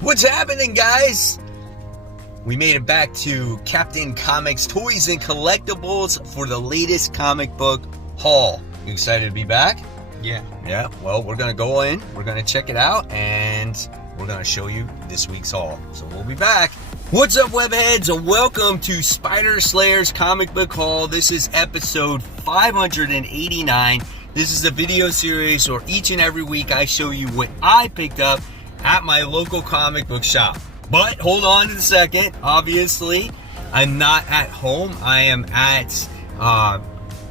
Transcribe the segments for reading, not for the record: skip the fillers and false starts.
What's happening, guys? We made it back to Captain Comics Toys and Collectibles for the latest comic book haul. You excited to be back? Yeah, well, we're going to go in, we're going to check it out, and we're going to show you this week's haul. So we'll be back. What's up, webheads? Welcome to Spider Slayer's comic book haul. This is episode 589. This is a video series where each and every week I show you what I picked up at my local comic book shop. But hold on a second. Obviously, I'm not at home. I am at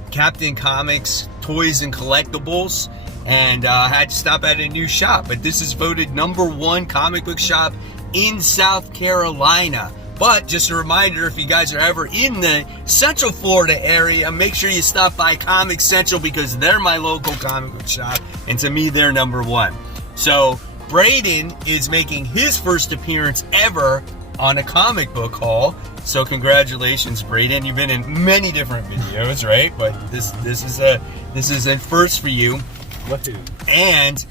Captain Comics Toys and Collectibles, and I had to stop at a new shop. But this is voted #1 comic book shop in South Carolina. But just a reminder, if you guys are ever in the Central Florida area, make sure you stop by Comic Central because they're my local comic book shop, and to me, they're #1. So Braden is making his first appearance ever on a comic book haul. So congratulations, Braden. You've been in many different videos, right? But this is a first for you. Woohoo. And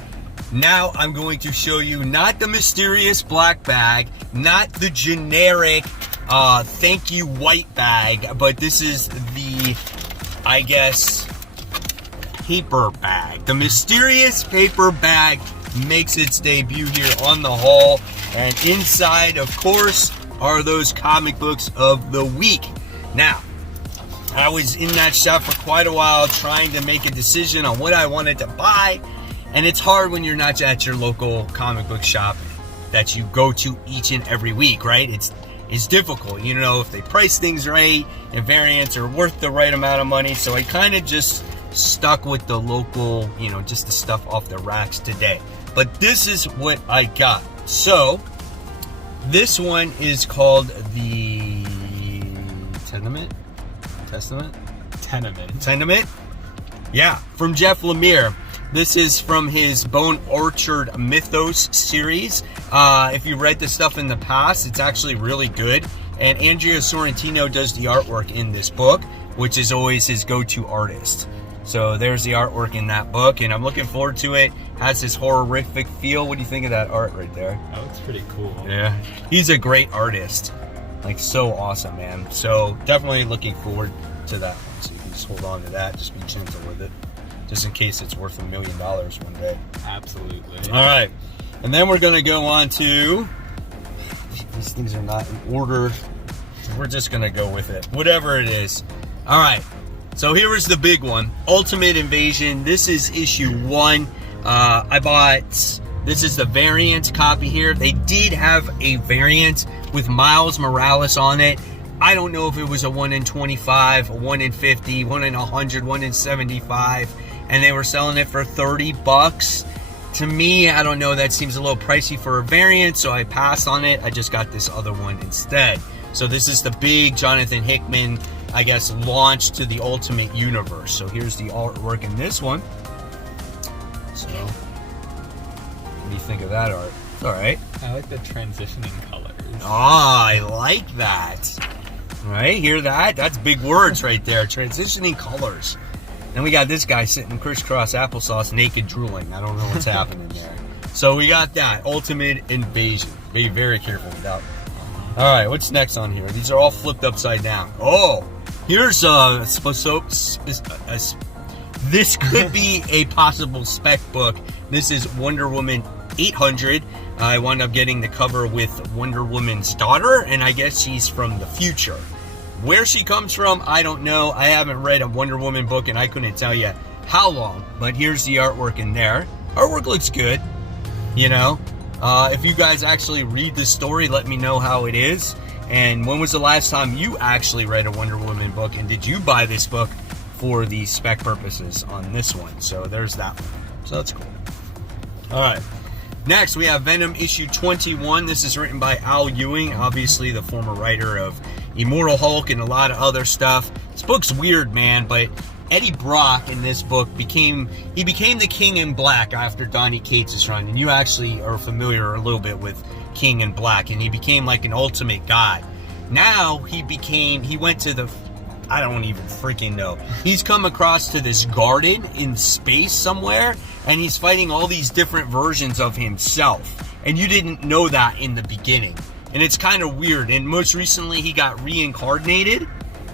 now I'm going to show you not the mysterious black bag, not the generic thank you white bag, but this is the, I guess, paper bag. The mysterious paper bag makes its debut here on the haul, and inside, of course, are those comic books of the week. Now, I was in that shop for quite a while trying to make a decision on what I wanted to buy, and it's hard when you're not at your local comic book shop that you go to each and every week, right? It's difficult. You know, if they price things right, and variants are worth the right amount of money, so I kind of just stuck with the local, you know, just the stuff off the racks today. But this is what I got. So, this one is called the Tenement? Yeah, from Jeff Lemire. This is from his Bone Orchard Mythos series. If you read this stuff in the past, it's actually really good. And Andrea Sorrentino does the artwork in this book, which is always his go-to artist. So there's the artwork in that book, and I'm looking forward to it. Has this horrific feel. What do you think of that art right there? That looks pretty cool. Yeah, he's a great artist. Like, so awesome, man. So definitely looking forward to that one. So you can just hold on to that. Just be gentle with it, just in case it's worth $1 million one day. Absolutely. All right, and then we're gonna go on to, these things are not in order. We're just gonna go with it, whatever it is. All right. So here is the big one, Ultimate Invasion. This is issue 1. I bought, this is the variant copy here. They did have a variant with Miles Morales on it. I don't know if it was a 1 in 25, a 1 in 50, 1 in 100, 1 in 75, and they were selling it for $30. To me, I don't know, that seems a little pricey for a variant, so I passed on it. I just got this other one instead. So this is the big Jonathan Hickman, I guess, launch to the Ultimate Universe. So here's the artwork in this one. So, what do you think of that art? It's all right. I like the transitioning colors. Ah, I like that. All right, hear that? That's big words right there. Transitioning colors. Then we got this guy sitting crisscross applesauce, naked drooling. I don't know what's happening there. So we got that Ultimate Invasion. Be very careful with that one. All right, what's next on here? These are all flipped upside down. Oh, here's this could be a possible spec book. This is Wonder Woman 800. I wound up getting the cover with Wonder Woman's daughter, and I guess she's from the future. Where she comes from, I don't know. I haven't read a Wonder Woman book, and I couldn't tell you how long. But here's the artwork in there. Artwork looks good, you know. If you guys actually read the story, let me know how it is. And when was the last time you actually read a Wonder Woman book? And did you buy this book for the spec purposes on this one? So there's that one. So that's cool. All right. Next, we have Venom issue 21. This is written by Al Ewing, obviously the former writer of Immortal Hulk and a lot of other stuff. This book's weird, man, but Eddie Brock in this book became the King in Black after Donny Cates' run, and you actually are familiar a little bit with King in Black, and he became like an ultimate god. Now he went to the, I don't even freaking know. He's come across to this garden in space somewhere, and he's fighting all these different versions of himself. and you didn't know that in the beginning. And it's kind of weird. And most recently, he got reincarnated,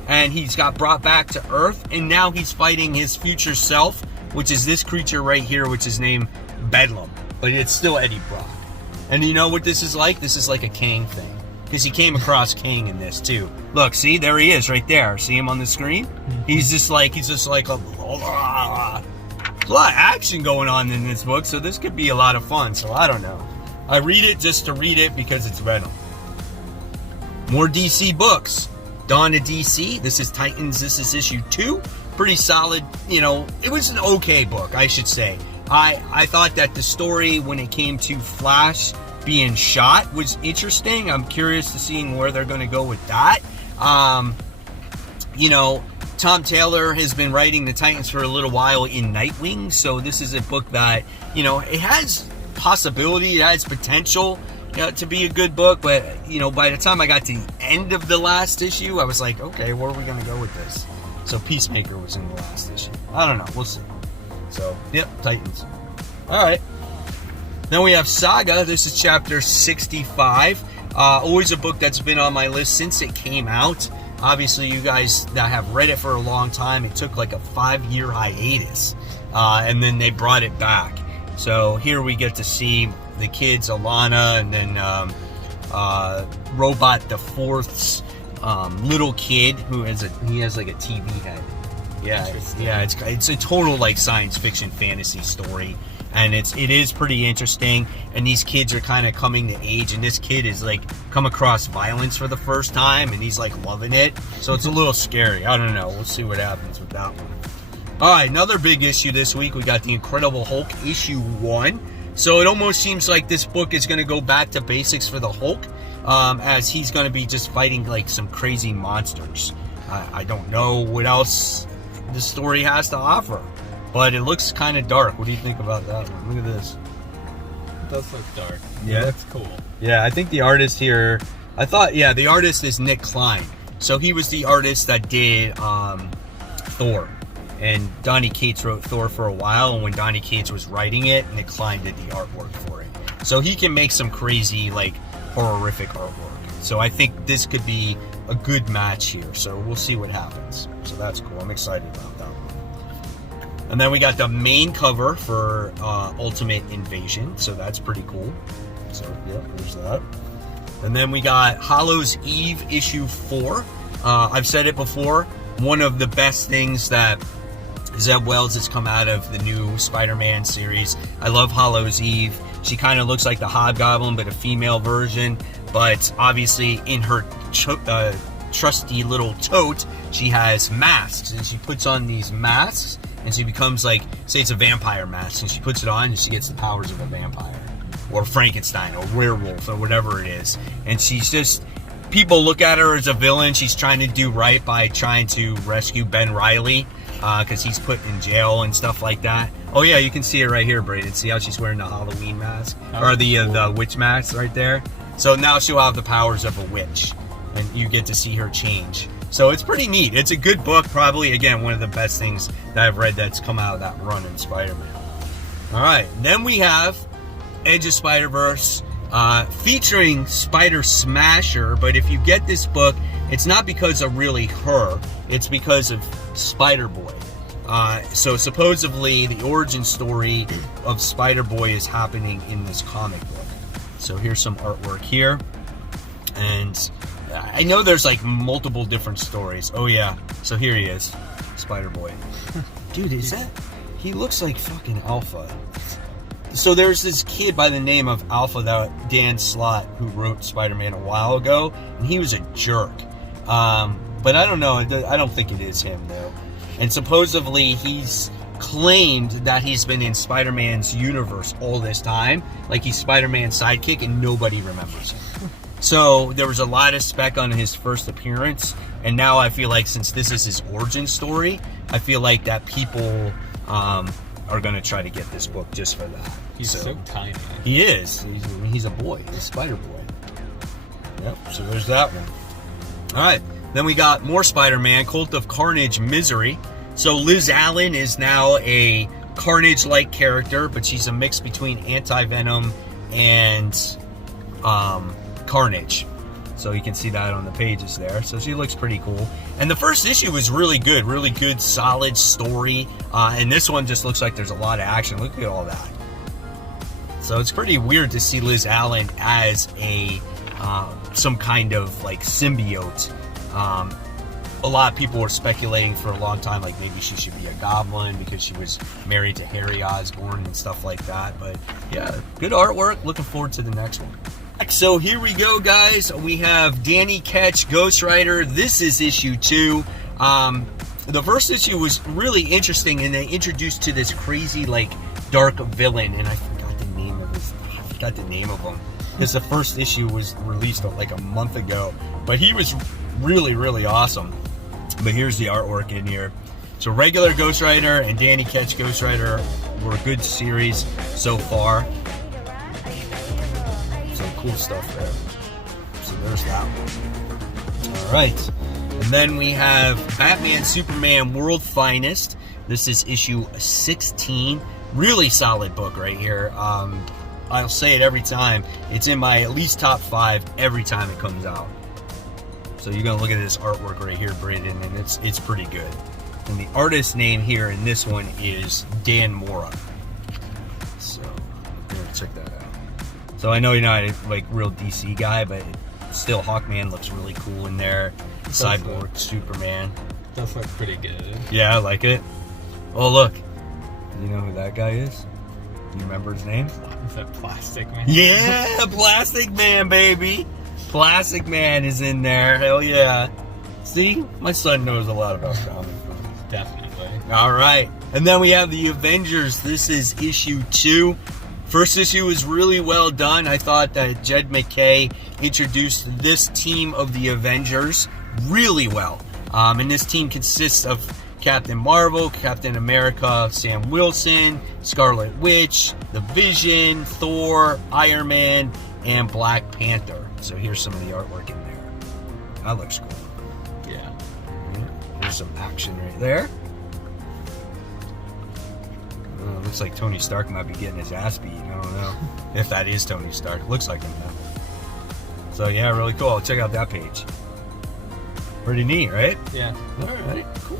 and he's got brought back to Earth, and now he's fighting his future self, which is this creature right here, which is named Bedlam. But it's still Eddie Brock. And you know what this is like? This is like a Kang thing. Because he came across Kang in this too. Look, see, there he is right there. See him on the screen? He's just like a lot of action going on in this book, so this could be a lot of fun. So I don't know. I read it just to read it because it's Venom. More DC books. Dawn of DC. This is Titans. This is issue 2. Pretty solid. You know, it was an okay book, I should say. I thought that the story when it came to Flash being shot was interesting. I'm curious to seeing where they're going to go with that. You know, Tom Taylor has been writing the Titans for a little while in Nightwing, so this is a book that, you know, it has possibility, it has potential, you know, to be a good book, but, you know, by the time I got to the end of the last issue, I was like, okay, where are we going to go with this? So Peacemaker was in the last issue. I don't know, we'll see. So, yep, Titans. Alright. Then we have Saga. This is chapter 65. Always a book that's been on my list since it came out. Obviously, you guys that have read it for a long time, it took like a 5-year hiatus. And then they brought it back. So here we get to see the kids, Alana, and then Robot the Fourth's little kid who has like a TV head. Yeah, it's a total like science fiction fantasy story. And it is pretty interesting, and these kids are kind of coming to age, and this kid is like come across violence for the first time, and he's like loving it, so it's a little scary. I don't know, we'll see what happens with that one. Alright, another big issue this week, we got the Incredible Hulk issue 1. So it almost seems like this book is going to go back to basics for the Hulk, as he's going to be just fighting like some crazy monsters. I don't know what else the story has to offer, but it looks kind of dark. What do you think about that one? Look at this. It does look dark. Yeah. That's cool. Yeah, I think the artist here, the artist is Nick Klein. So he was the artist that did Thor. And Donny Cates wrote Thor for a while, and when Donny Cates was writing it, Nick Klein did the artwork for it. So he can make some crazy, like, horrific artwork. So I think this could be a good match here. So we'll see what happens. So that's cool. I'm excited about that one. And then we got the main cover for Ultimate Invasion, so that's pretty cool. So, yeah, there's that. And then we got Hallows' Eve issue 4. I've said it before, one of the best things that Zeb Wells has come out of the new Spider-Man series. I love Hallows' Eve. She kind of looks like the Hobgoblin, but a female version. But obviously, in her trusty little tote, she has masks, and she puts on these masks, and she becomes like, say it's a vampire mask, and she puts it on, and she gets the powers of a vampire, or Frankenstein, or werewolf, or whatever it is. And she's just, people look at her as a villain. She's trying to do right by trying to rescue Ben Reilly, because he's put in jail and stuff like that. Oh yeah, you can see it right here, Braden. See how she's wearing the Halloween mask, or the witch mask right there. So now she'll have the powers of a witch, and you get to see her change. So it's pretty neat. It's a good book, probably, again, one of the best things that I've read that's come out of that run in Spider-Man. Alright, then we have Edge of Spider-Verse, featuring Spider Smasher, but if you get this book, it's not because of really her, it's because of Spider-Boy. So supposedly, the origin story of Spider-Boy is happening in this comic book. So here's some artwork here, and I know there's like multiple different stories. Oh yeah, so here he is, Spider-Boy. Dude, is that, he looks like fucking Alpha. So there's this kid by the name of Alpha, that Dan Slott, who wrote Spider-Man a while ago, and he was a jerk. But I don't know, I don't think it is him though. And supposedly he's claimed that he's been in Spider-Man's universe all this time, like he's Spider-Man's sidekick, and nobody remembers him. So there was a lot of spec on his first appearance, and now I feel like since this is his origin story, I feel like that people are going to try to get this book just for that. He's so tiny. He is. He's a boy. He's a Spider-Boy. Yep, so there's that one. Alright, then we got more Spider-Man, Cult of Carnage Misery. So Liz Allen is now a Carnage-like character, but she's a mix between Anti-Venom and Carnage. So you can see that on the pages there. So she looks pretty cool. And the first issue was really good, solid story. And this one just looks like there's a lot of action. Look at all that. So it's pretty weird to see Liz Allen as a some kind of like symbiote. A lot of people were speculating for a long time, like maybe she should be a goblin because she was married to Harry Osborn and stuff like that. But yeah, good artwork. Looking forward to the next one. So here we go, guys. We have Danny Ketch, Ghost Rider. This is issue 2. The first issue was really interesting, and they introduced to this crazy, like, dark villain, and I forgot the name of him. Because the first issue was released like a month ago, but he was really, really awesome. But here's the artwork in here. So regular Ghost Rider and Danny Ketch Ghost Rider were a good series so far. Some cool stuff there. So there's that one. All right. And then we have Batman Superman World Finest. This is issue 16. Really solid book right here. I'll say it every time. It's in my at least top 5 every time it comes out. So you're gonna look at this artwork right here, Braden, and it's pretty good. And the artist name here in this one is Dan Mora. So we're gonna check that out. So I know you're not a like real DC guy, but still Hawkman looks really cool in there. Cyborg, Superman. Does look pretty good. Yeah, I like it. Oh look, do you know who that guy is? Do you remember his name? Is that Plastic Man? Yeah, Plastic Man, baby. Plastic Man is in there. Hell yeah. See, my son knows a lot about comics. Definitely. All right. And then we have the Avengers. This is issue 2. First issue was really well done. I thought that Jed McKay introduced this team of the Avengers really well. And this team consists of Captain Marvel, Captain America, Sam Wilson, Scarlet Witch, The Vision, Thor, Iron Man, and Black Panther. So here's some of the artwork in there. That looks cool. Yeah. There's some action right there. Looks like Tony Stark might be getting his ass beat. I don't know if that is Tony Stark. Looks like him though. So yeah, really cool. I'll check out that page. Pretty neat, right? Yeah. All right, cool.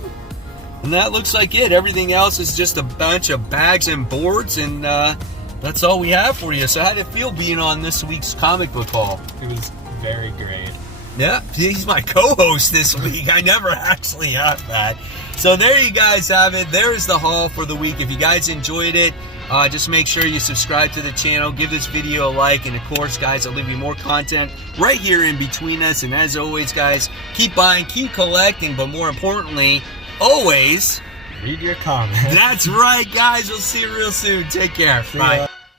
And that looks like it. Everything else is just a bunch of bags and boards, and that's all we have for you. So how did it feel being on this week's comic book haul? It was very great. Yeah, he's my co-host this week. I never actually have that. So there you guys have it. There's the haul for the week. If you guys enjoyed it, just make sure you subscribe to the channel, give this video a like, and of course, guys, I'll leave you more content right here in between us. And as always, guys, keep buying, keep collecting, but more importantly, always read your comments. That's right, guys. We'll see you real soon. Take care. Bye.